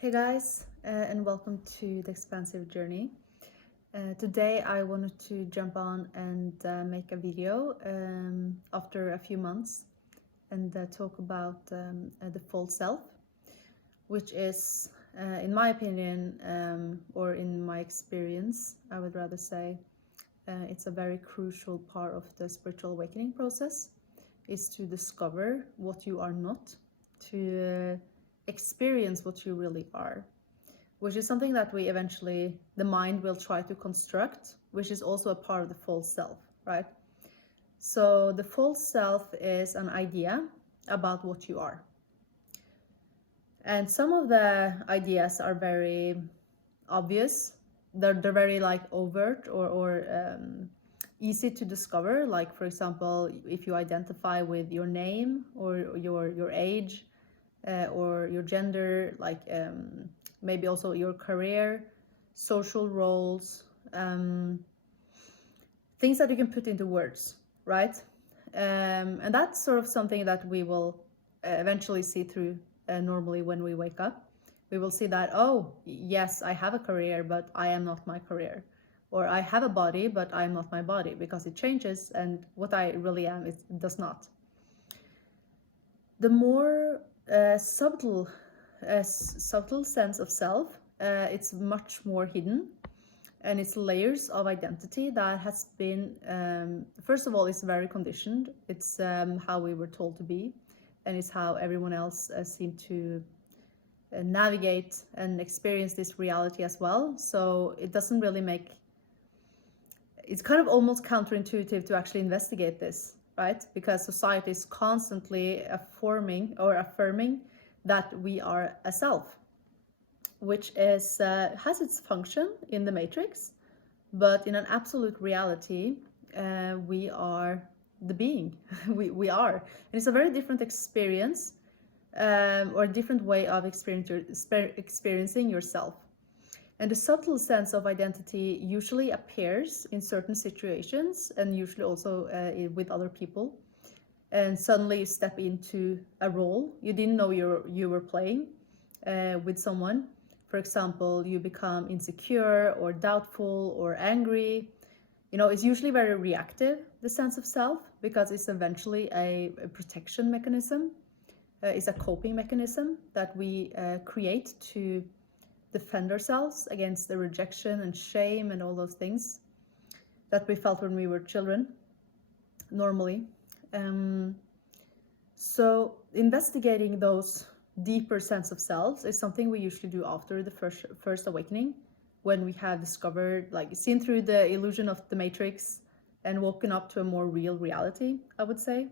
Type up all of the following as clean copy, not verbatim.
Hey guys, and welcome to the Expansive Journey. Today I wanted to jump on and make a video after a few months and talk about the false self, which is, in my opinion, or in my experience, I would rather say, it's a very crucial part of the spiritual awakening process, is to discover what you are not, to experience what you really are, which is something that the mind will try to construct, which is also a part of the false self, right? So the false self is an idea about what you are. And some of the ideas are very obvious. They're very like overt or easy to discover. Like, for example, if you identify with your name or your age, or your gender, like maybe also your career, social roles, things that you can put into words, right? And that's sort of something that we will eventually see through normally when we wake up. We will see that, oh, yes, I have a career, but I am not my career. Or I have a body, but I am not my body, because it changes, and what I really am, it does not. The more subtle sense of self, it's much more hidden, and it's layers of identity that has been, first of all, it's very conditioned. It's how we were told to be, and it's how everyone else seemed to navigate and experience this reality as well. So it doesn't really it's kind of almost counterintuitive to actually investigate this, right? Because society is constantly affirming that we are a self, which is has its function in the matrix, but in an absolute reality, we are the being. we are, and it's a very different experience, or a different way of experiencing yourself. And the subtle sense of identity usually appears in certain situations, and usually also with other people. And suddenly you step into a role you didn't know you were playing with someone. For example, you become insecure or doubtful or angry. It's usually very reactive, the sense of self, because it's eventually a protection mechanism. It's a coping mechanism that we create to defend ourselves against the rejection and shame and all those things that we felt when we were children, normally. So investigating those deeper sense of selves is something we usually do after the first awakening, when we have discovered, like, seen through the illusion of the matrix and woken up to a more real reality, I would say.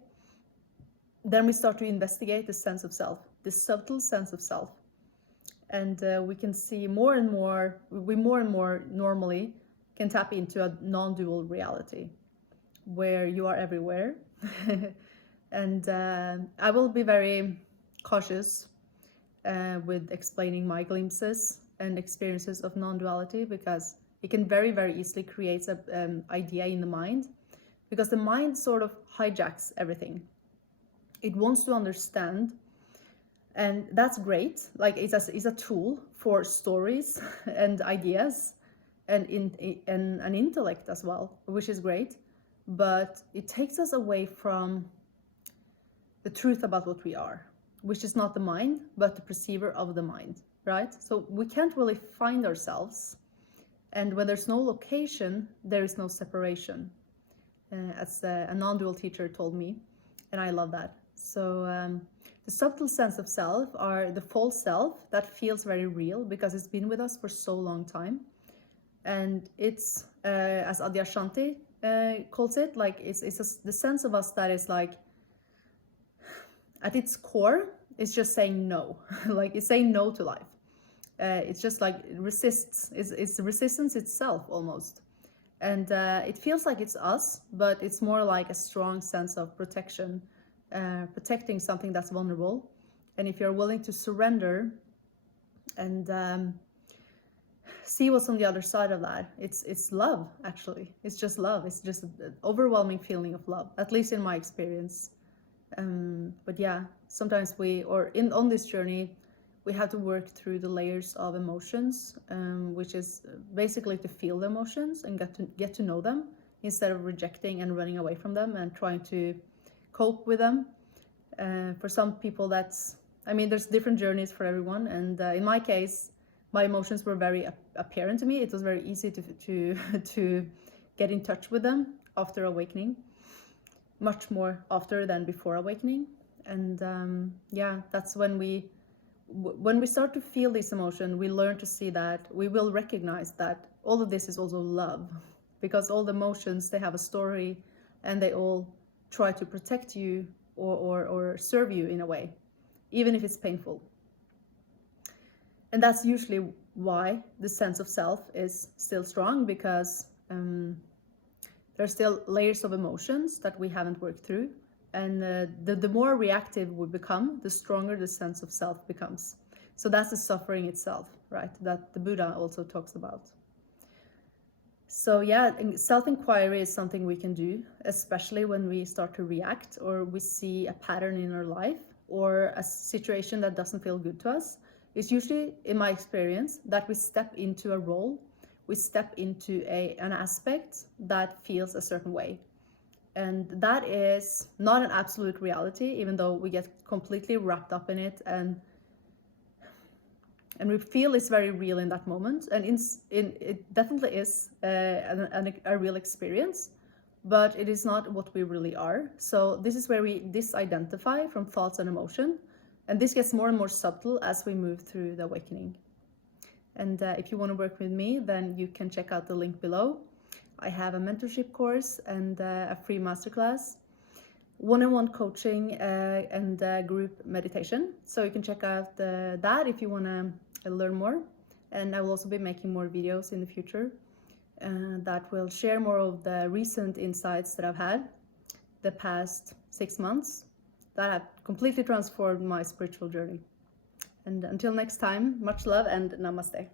Then we start to investigate the sense of self, this subtle sense of self. And we can see we more and more normally can tap into a non-dual reality where you are everywhere. And I will be very cautious with explaining my glimpses and experiences of non-duality, because it can very, very easily create an idea in the mind, because the mind sort of hijacks everything. It wants to understand. And that's great. Like, it's a tool for stories and ideas and an intellect as well, which is great. But it takes us away from the truth about what we are, which is not the mind, but the perceiver of the mind, right? So we can't really find ourselves. And when there's no location, there is no separation, as a non-dual teacher told me. And I love that. So the subtle sense of self are the false self that feels very real because it's been with us for so long time. And it's, as Adyashanti calls it, like it's the sense of us that is like, at its core, it's just saying no. Like, it's saying no to life. It's just like it's resistance itself almost. And it feels like it's us, but it's more like a strong sense of protection, protecting something that's vulnerable. And if you're willing to surrender and see what's on the other side of that, it's love. Actually, it's just love. It's just an overwhelming feeling of love, at least in my experience. But yeah, sometimes on this journey, we have to work through the layers of emotions, which is basically to feel the emotions and get to know them instead of rejecting and running away from them and trying to cope with them. For some people, there's different journeys for everyone, and in my case, my emotions were very apparent to me. It was very easy to get in touch with them after awakening, much more after than before awakening. And that's when we start to feel this emotion, we learn to see that we will recognize that all of this is also love, because all the emotions, they have a story, and they all try to protect you or serve you in a way, even if it's painful. And that's usually why the sense of self is still strong, because there's still layers of emotions that we haven't worked through. And the more reactive we become, the stronger the sense of self becomes. So that's the suffering itself, right? That the Buddha also talks about. So yeah, self-inquiry is something we can do, especially when we start to react, or we see a pattern in our life, or a situation that doesn't feel good to us. It's usually, in my experience, that we step into a role, we step into an aspect that feels a certain way. And that is not an absolute reality, even though we get completely wrapped up in it, and we feel it's very real in that moment. And it definitely is a real experience, but it is not what we really are. So this is where we disidentify from thoughts and emotion. And this gets more and more subtle as we move through the awakening. And if you want to work with me, then you can check out the link below. I have a mentorship course and a free masterclass, one-on-one coaching, and group meditation. So you can check out that if you want to learn more. And I will also be making more videos in the future that will share more of the recent insights that I've had the past 6 months that have completely transformed my spiritual journey. And until next time, much love and namaste.